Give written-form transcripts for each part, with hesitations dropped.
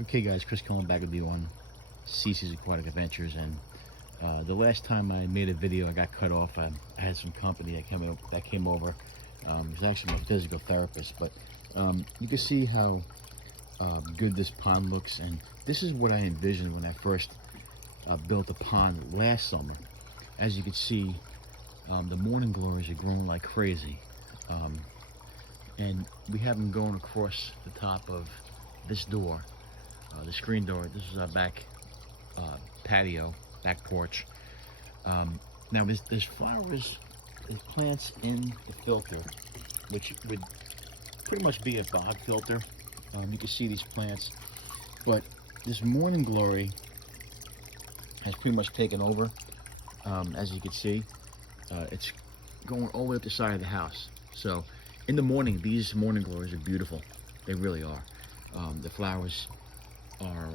Okay guys, Chris coming back with you on CC's Aquatic Adventures, and the last time I made a video I got cut off. I had some company that came over. It was actually my physical therapist, but you can see how good this pond looks, and this is what I envisioned when I first built the pond last summer. As you can see, the morning glories are growing like crazy, and we have them going across the top of this door. The screen door. This is our back patio, back porch. Now there's flowers, there's plants in the filter, which would pretty much be a bog filter. You can see these plants, but this morning glory has pretty much taken over. As you can see, it's going all the way up the side of the house. So in the morning, these morning glories are beautiful. They really are. The flowers are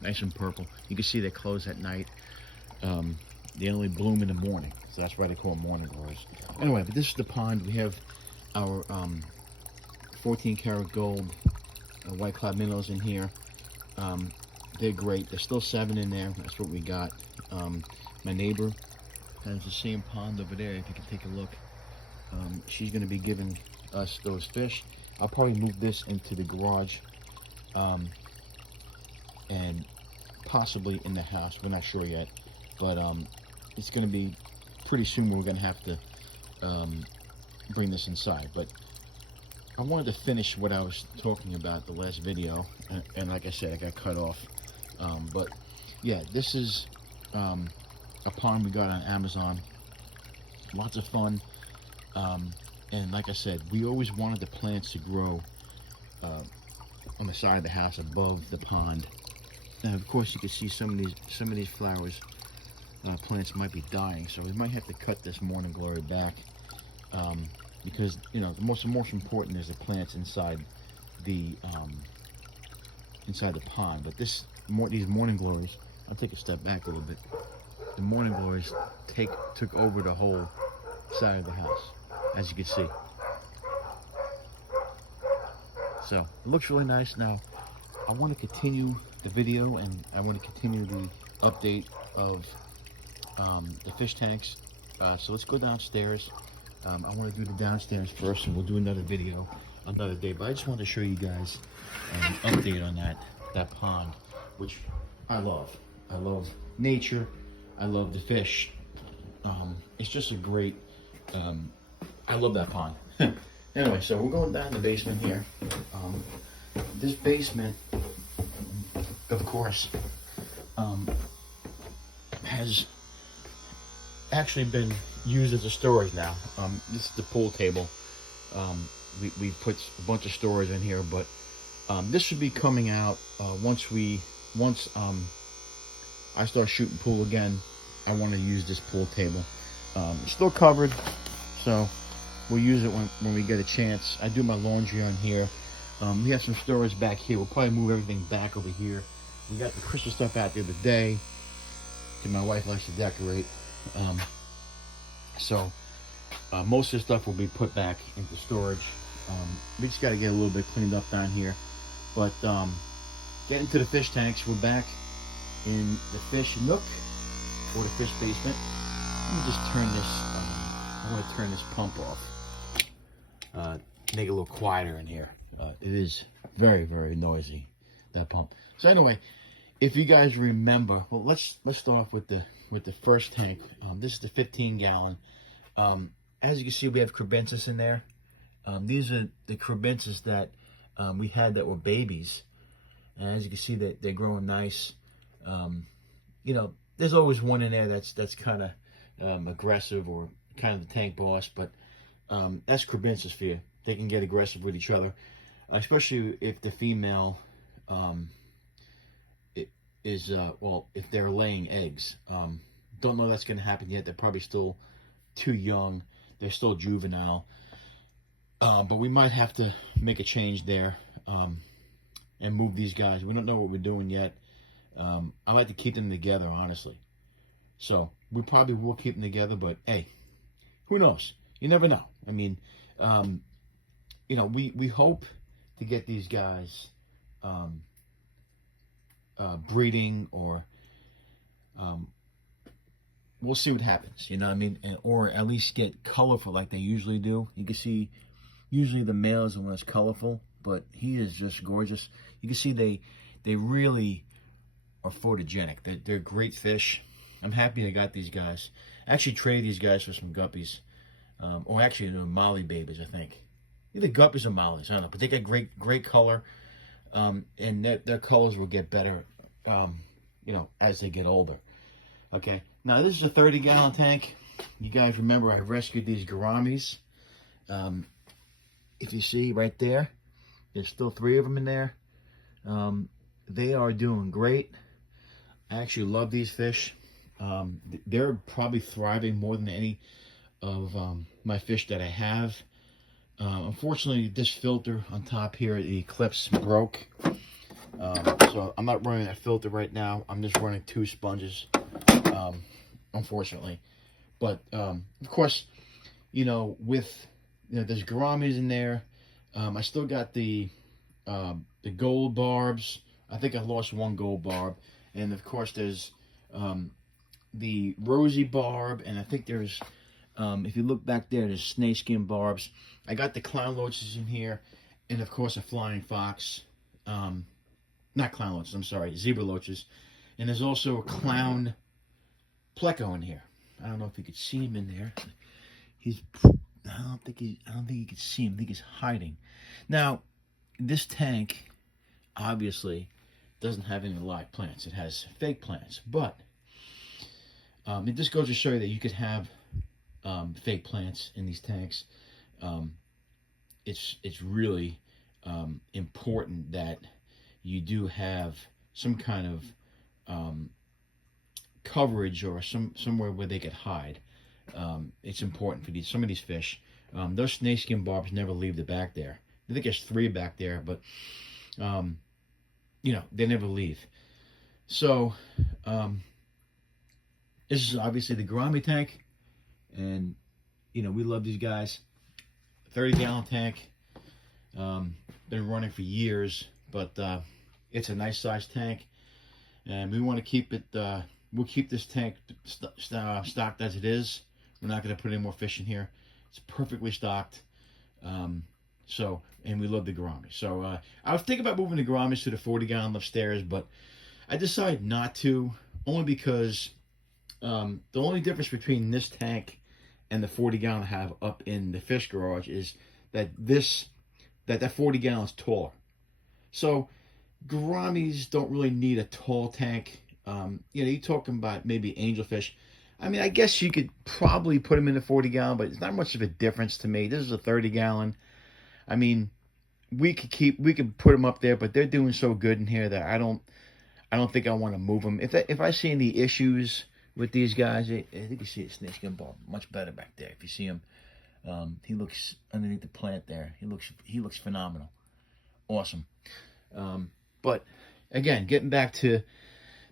nice and purple. You can see they close at night. They only bloom in the morning, so that's why they call them morning glories. Anyway, but this is the pond. We have our 14 karat gold white cloud minnows in here. They're great. There's still 7 in there. That's what we got. My neighbor has the same pond over there. If you can take a look, she's going to be giving us those fish. I'll probably move this into the garage, and possibly in the house. We're not sure yet, but it's going to be pretty soon. We're going to have to bring this inside. But I wanted to finish what I was talking about the last video, and like I said, I got cut off. But yeah, this is a pond we got on Amazon. Lots of fun. And like I said, we always wanted the plants to grow on the side of the house above the pond. Now, of course, you can see some of these flowers, plants might be dying, so we might have to cut this morning glory back, because you know the most important is the plants inside the pond. But these morning glories, I'll take a step back a little bit. The morning glories took over the whole side of the house, as you can see. So it looks really nice. Now I want to continue the video, and I want to continue the update of the fish tanks. So let's go downstairs. I want to do the downstairs first, and we'll do another video another day. But I just wanted to show you guys an update on that pond, which I love. I love nature. I love the fish. It's just a great. I love that pond. Anyway, so we're going down in the basement here. This basement, of course, has actually been used as a storage now. This is the pool table. We put a bunch of storage in here, but this should be coming out once I start shooting pool again. I want to use this pool table. It's still covered, so we'll use it when we get a chance. I do my laundry on here. We have some storage back here. We'll probably move everything back over here. We got the Christmas stuff out there today, because my wife likes to decorate. So most of the stuff will be put back into storage. We just got to get a little bit cleaned up down here. But getting to the fish tanks, we're back in the fish nook, or the fish basement. Let me just turn this, I want to turn this pump off. Make it a little quieter in here. It is very, very noisy, that pump. So anyway, if you guys remember, well, let's start off with the first tank. This is the 15-gallon. As you can see, we have crebensis in there. These are the crebensis that we had that were babies, and as you can see, that they're growing nice. You know, there's always one in there that's kind of aggressive, or kind of the tank boss, but that's crebensis for you. They can get aggressive with each other, especially if the female if they're laying eggs. Don't know that's going to happen yet. They're probably still too young. They're still juvenile. But we might have to make a change there and move these guys. We don't know what we're doing yet. I like to keep them together, honestly. So we probably will keep them together, but hey, who knows? You never know. I mean, you know, we hope to get these guys breeding, or we'll see what happens. You know what I mean? Or at least get colorful like they usually do. You can see usually the male is the one that's colorful, but he is just gorgeous. You can see they really are photogenic. They're great fish. I'm happy I got these guys. I actually traded these guys for some guppies. Or actually, they're molly babies, I think. Either guppies or mollies, I don't know. But they got great color. And their colors will get better, as they get older. Okay. Now, this is a 30-gallon tank. You guys remember I rescued these gouramis. If you see right there, there's still 3 of them in there. They are doing great. I actually love these fish. They're probably thriving more than any of my fish that I have. Unfortunately, this filter on top here, the Eclipse, broke. So I'm not running that filter right now. I'm just running 2 sponges, unfortunately. But, of course, with, there's gouramis in there. I still got the gold barbs. I think I lost 1 gold barb. And, of course, there's the rosy barb. And I think there's, if you look back there, there's snakeskin barbs. I got the clown loaches in here. And, of course, a flying fox. Not clown loaches, I'm sorry, zebra loaches. And there's also a clown pleco in here. I don't know if you could see him in there. I don't think you can see him. I think he's hiding. Now, this tank obviously doesn't have any live plants. It has fake plants, but it just goes to show you that you could have fake plants in these tanks. It's really important that you do have some kind of coverage or somewhere where they could hide. It's important for some of these fish. Those snakeskin barbs never leave the back there. I think there's 3 back there, but they never leave. So this is obviously the gourami tank, and we love these guys. 30-gallon tank. Been running for years, but it's a nice sized tank, and we want to keep it. We'll keep this tank stocked as it is. We're not going to put any more fish in here. It's perfectly stocked. And we love the gouramis. So I was thinking about moving the gouramis to the 40-gallon upstairs, but I decided not to, only because the only difference between this tank and the 40-gallon I have up in the fish garage is that that 40-gallon is taller. So gouramis don't really need a tall tank. You're talking about maybe angelfish. I mean, I guess you could probably put them in the 40-gallon, but it's not much of a difference to me. This is a 30-gallon. I mean, we could put them up there, but they're doing so good in here that I don't think I want to move them. If I see any issues with these guys, I think you see a snakeskin ball much better back there. If you see him, he looks underneath the plant there. He looks phenomenal, awesome. But again, getting back to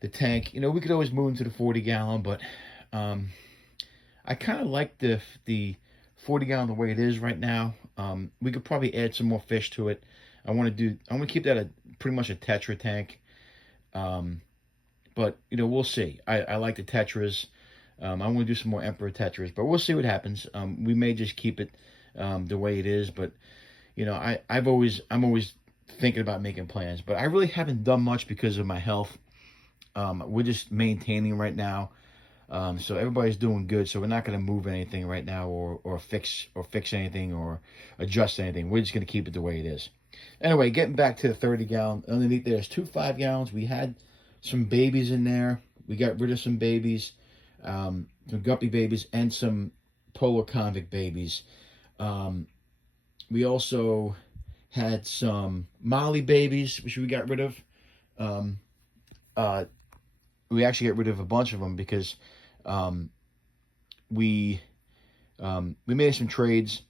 the tank, we could always move into the 40-gallon, but I kind of like the 40-gallon the way it is right now. We could probably add some more fish to it. I want to keep that pretty much a tetra tank. But we'll see. I like the tetras. I want to do some more emperor tetras, but we'll see what happens. We may just keep it the way it is, but I'm always thinking about making plans, but I really haven't done much because of my health. We're just maintaining right now. So everybody's doing good. So we're not going to move anything right now or fix anything or adjust anything. We're just going to keep it the way it is. Anyway, getting back to the 30-gallon. Underneath there's 2 5-gallons. We had some babies in there. We got rid of some babies, some guppy babies and some polar convict babies. We also had some molly babies, which we got rid of. We actually got rid of a bunch of them because we made some trades,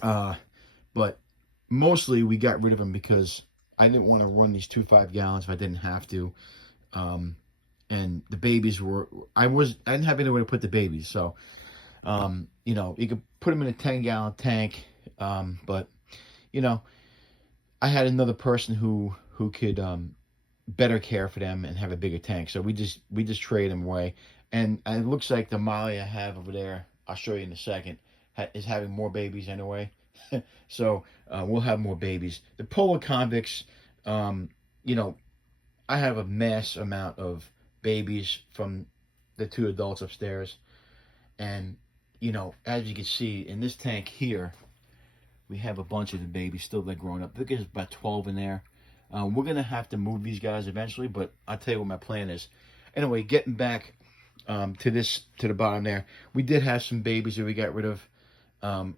but mostly we got rid of them because I didn't want to run these 2 5-gallons if I didn't have to. And the babies I didn't have anywhere to put the babies, so you could put them in a 10-gallon tank, but I had another person who could better care for them and have a bigger tank. So we just trade them away. And it looks like the Molly I have over there, I'll show you in a second, is having more babies anyway. So we'll have more babies. The polar convicts, you know, I have a mass amount of babies from the two adults upstairs. And, you know, as you can see in this tank here, we have a bunch of the babies still they're growing up. I think there's about 12 in there. We're going to have to move these guys eventually, but I'll tell you what my plan is. Anyway, getting back to the bottom there, we did have some babies that we got rid of.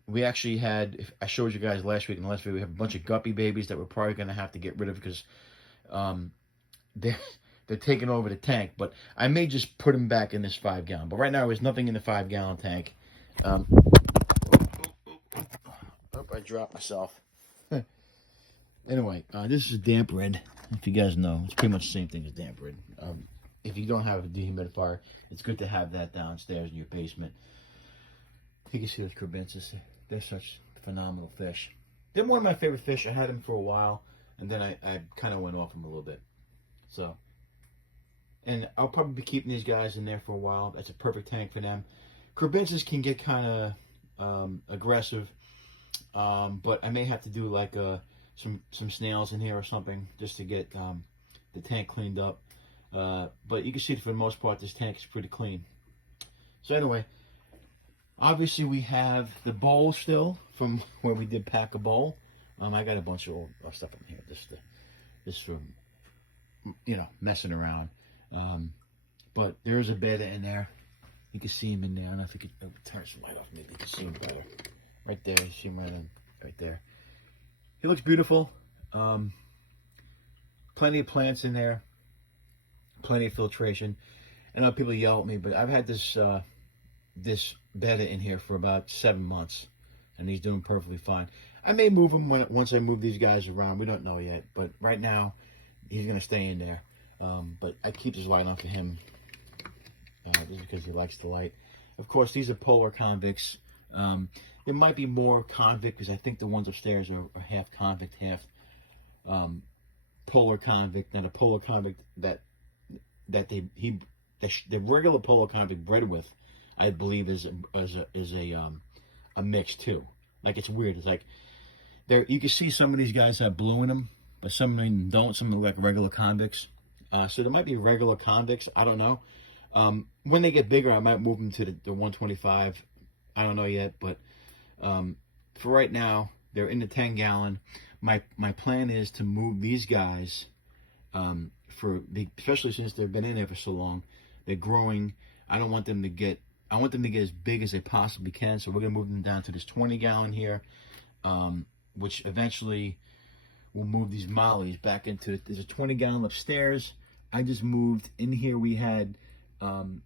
We actually had, if I showed you guys last week in the last video, we have a bunch of guppy babies that we're probably going to have to get rid of because they're taking over the tank. But I may just put them back in this 5-gallon. But right now, there's nothing in the 5-gallon tank. Oh, I dropped myself. Anyway, this is damp red. If you guys know, it's pretty much the same thing as damp red. If you don't have a dehumidifier, it's good to have that downstairs in your basement. You can see those crebensis. They're such phenomenal fish. They're one of my favorite fish. I had them for a while, and then I kind of went off them a little bit. So, and I'll probably be keeping these guys in there for a while. That's a perfect tank for them. Crebensis can get kind of aggressive, but I may have to do like some snails in here or something just to get the tank cleaned up. But you can see for the most part this tank is pretty clean. So anyway, obviously we have the bowl still from where we did pack a bowl. I got a bunch of old stuff in here just from, you know, messing around. But there's a betta in there. You can see him in there. I don't know if you could turn some light off. Maybe you can see him better. Right there. You see him right there. He looks beautiful. Plenty of plants in there. Plenty of filtration. I know people yell at me, but I've had this this betta in here for about 7 months, and he's doing perfectly fine. I may move him once I move these guys around. We don't know yet, but right now he's gonna stay in there. But I keep this light on for him just because he likes the light. Of course, these are polar convicts. There might be more convict because I think the ones upstairs are half convict, half polar convict. Now the polar convict the regular polar convict bred with, I believe is a mix too. Like it's weird. It's like you can see some of these guys have blue in them, but some of them don't. Some of them look like regular convicts. So there might be regular convicts. I don't know. When they get bigger, I might move them to the 125. I don't know yet, but for right now, they're in the 10-gallon. My plan is to move these guys especially since they've been in there for so long. They're growing. I want them to get as big as they possibly can. So we're gonna move them down to this 20-gallon here, which eventually will move these mollies back into. There's a 20-gallon upstairs. I just moved in here. We had some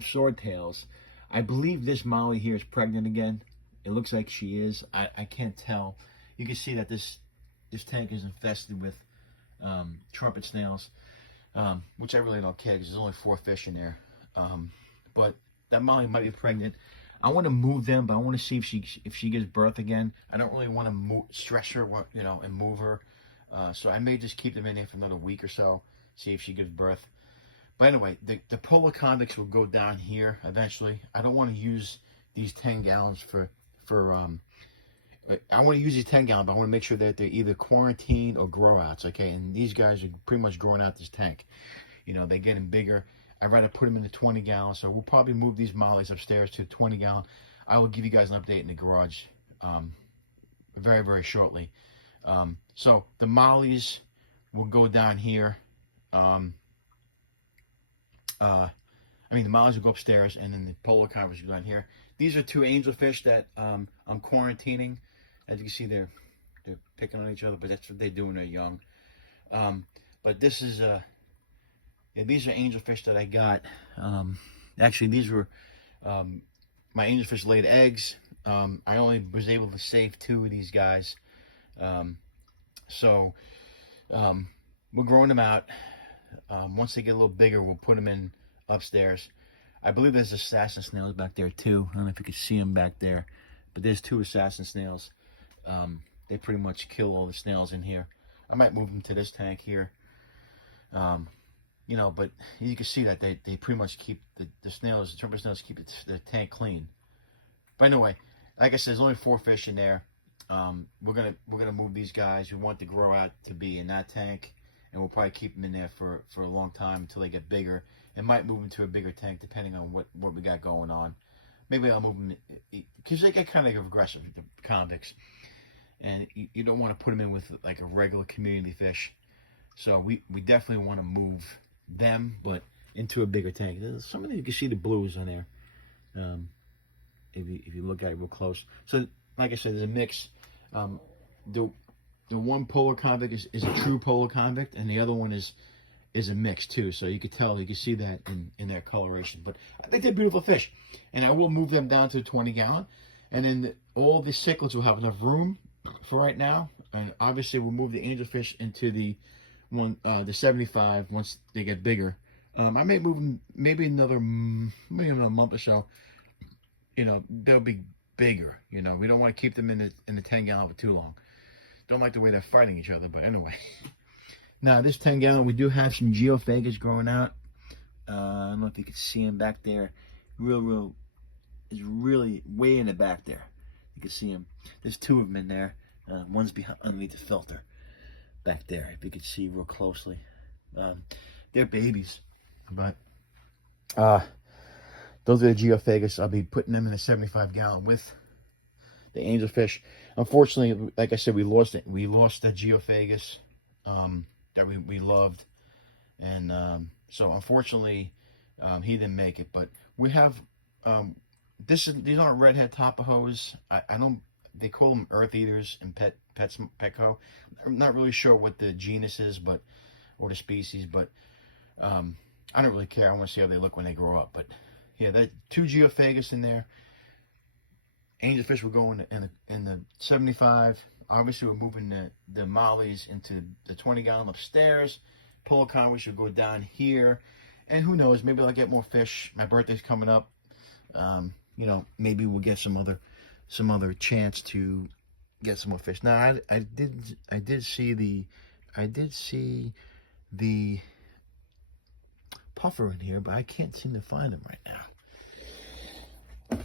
swordtails. I believe this molly here is pregnant again. It looks like she is. I can't tell. You can see that this tank is infested with trumpet snails, which I really don't care because there's only 4 fish in there. But that molly might be pregnant. I want to move them, but I want to see if she gives birth again. I don't really want to stress her, you know, and move her. So I may just keep them in there for another week or so, see if she gives birth. But anyway, the polar convicts will go down here eventually. I don't want to use these 10 gallons I want to use these 10 gallons, but I want to make sure that they're either quarantined or grow outs, okay? And these guys are pretty much growing out this tank. You know, they're getting bigger. I'd rather put them in the 20 gallons. So we'll probably move these mollies upstairs to the 20 gallon. I will give you guys an update in the garage very, very shortly. So the mollies will go down here. The mollies will go upstairs, and then the polar convicts will go down here. These are 2 angelfish that I'm quarantining. As you can see, they're picking on each other, but that's what they do when they're young. But this is these are angelfish that I got. Actually, these were my angelfish laid eggs. I only was able to save 2 of these guys. So we're growing them out. Once they get a little bigger, we'll put them in upstairs. I believe there's assassin snails back there too. I don't know if you can see them back there, but there's 2 assassin snails. They pretty much kill all the snails in here. I might move them to this tank here. You know, but you can see that they pretty much keep the snails, the turbo snails, keep the tank clean. But anyway, like I said, there's only 4 fish in there. We're gonna move these guys. We want the grow out to be in that tank, and we'll probably keep them in there for a long time until they get bigger. And might move them to a bigger tank depending on what we got going on. Maybe I'll move them because they get kind of aggressive, the convicts, and you don't want to put them in with like a regular community fish. So we definitely want to move them, but into a bigger tank. There's some of them, you can see the blues on there. If you look at it real close. So like I said, there's a mix. The one polar convict is a true polar convict, and the other one is a mix too. So you can tell, you can see that in their coloration. But I think they're beautiful fish, and I will move them down to the 20 gallon, and then all the cichlids will have enough room for right now. And obviously we'll move the angelfish into the 75 once they get bigger. I may move them maybe another month or so. You know, they'll be bigger. You know, we don't want to keep them in the 10 gallon for too long. Don't like the way they're fighting each other, but anyway. Now this 10 gallon, we do have some geophagus growing out. I don't know if you can see them back there. Real is really way in the back there. You can see them. There's 2 of them in there. One's behind underneath the filter back there, if you could see real closely. They're babies, but those are the geophagus. I'll be putting them in a 75 gallon with the angelfish. Unfortunately, like I said, we lost it. We lost the geophagus that we loved, and so unfortunately he didn't make it. But we have these aren't redhead tapajos. I don't. They call them earth eaters in Petco. I'm not really sure what the genus is, but or the species, but I don't really care. I want to see how they look when they grow up. But yeah, there are 2 geophagus in there. Angelfish will go in the 75. Obviously, we're moving the mollies into the 20 gallon upstairs. Polar convicts will go down here, and who knows? Maybe I'll get more fish. My birthday's coming up. You know, maybe we'll get some other chance to get some more fish. Now, I did see the puffer in here, but I can't seem to find him right now.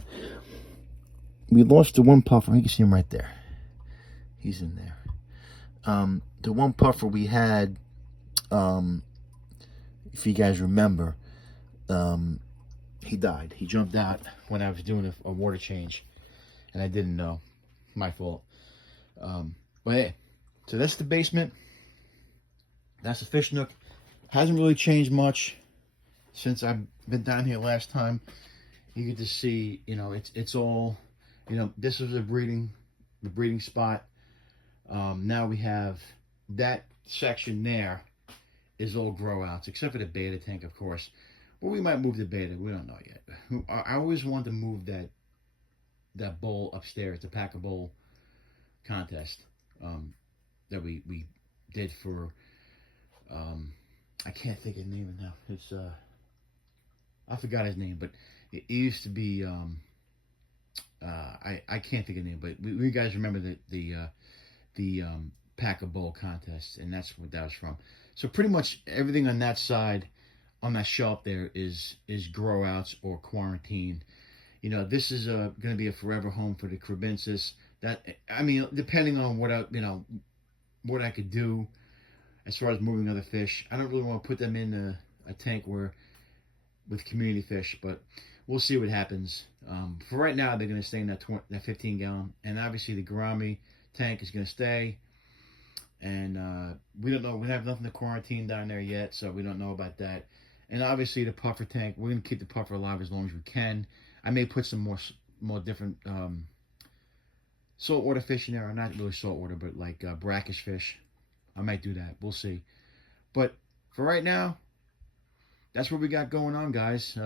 We lost the one puffer. You can see him right there. He's in there. The one puffer we had, if you guys remember, he died. He jumped out when I was doing a water change, and I didn't know. My fault. But hey, so that's the basement. That's the fish nook. Hasn't really changed much since I've been down here last time. You get to see, you know, it's all, you know, this is the breeding spot. Now we have that section there is all grow outs, except for the beta tank, of course. But we might move the beta. We don't know yet. I always want to move that bowl upstairs, the pack a bowl contest that we did for. I can't think of the name now. It's I forgot his name, but it used to be. I can't think of the name, but we guys remember the pack a bowl contest, and that's what that was from. So pretty much everything on that side, on that shelf there, is grow outs or quarantine. You know, this is going to be a forever home for the Crebensis. That, I mean, depending on what what I could do as far as moving other fish. I don't really want to put them in a tank with community fish, but we'll see what happens. For right now, they're going to stay in that 15 gallon, and obviously the gourami tank is going to stay. And we don't know. We have nothing to quarantine down there yet, so we don't know about that. And obviously the puffer tank, we're going to keep the puffer alive as long as we can. I may put some more different saltwater fish in there, or not really saltwater, but like brackish fish. I might do that. We'll see. But for right now, that's what we got going on, guys.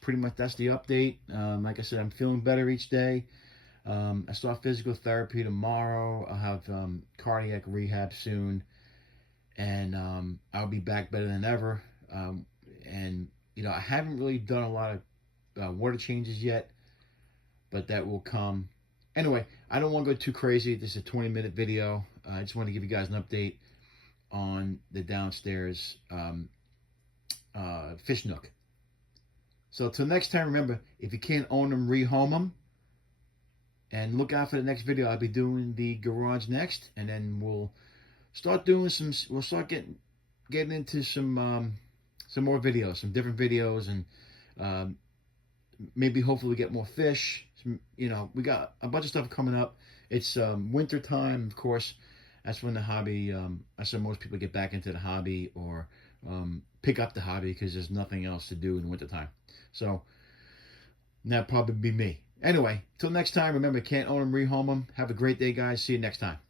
Pretty much that's the update. Like I said, I'm feeling better each day. I start physical therapy tomorrow. I'll have cardiac rehab soon, and I'll be back better than ever. And you know, I haven't really done a lot of water changes yet, but that will come. Anyway, I don't want to go too crazy. This is a 20-minute video. I just want to give you guys an update. on the downstairs fish nook. So till next time, remember, if you can't own them, rehome them. And look out for the next video. I'll be doing the garage next, and then we'll start doing some. We'll start getting into some more videos, some different videos, and maybe hopefully get more fish. We got a bunch of stuff coming up. It's winter time, of course. That's when the hobby. That's when most people get back into the hobby or pick up the hobby because there's nothing else to do in the winter time. So that'd probably be me. Anyway, till next time, remember, can't own them, rehome them. Have a great day, guys. See you next time.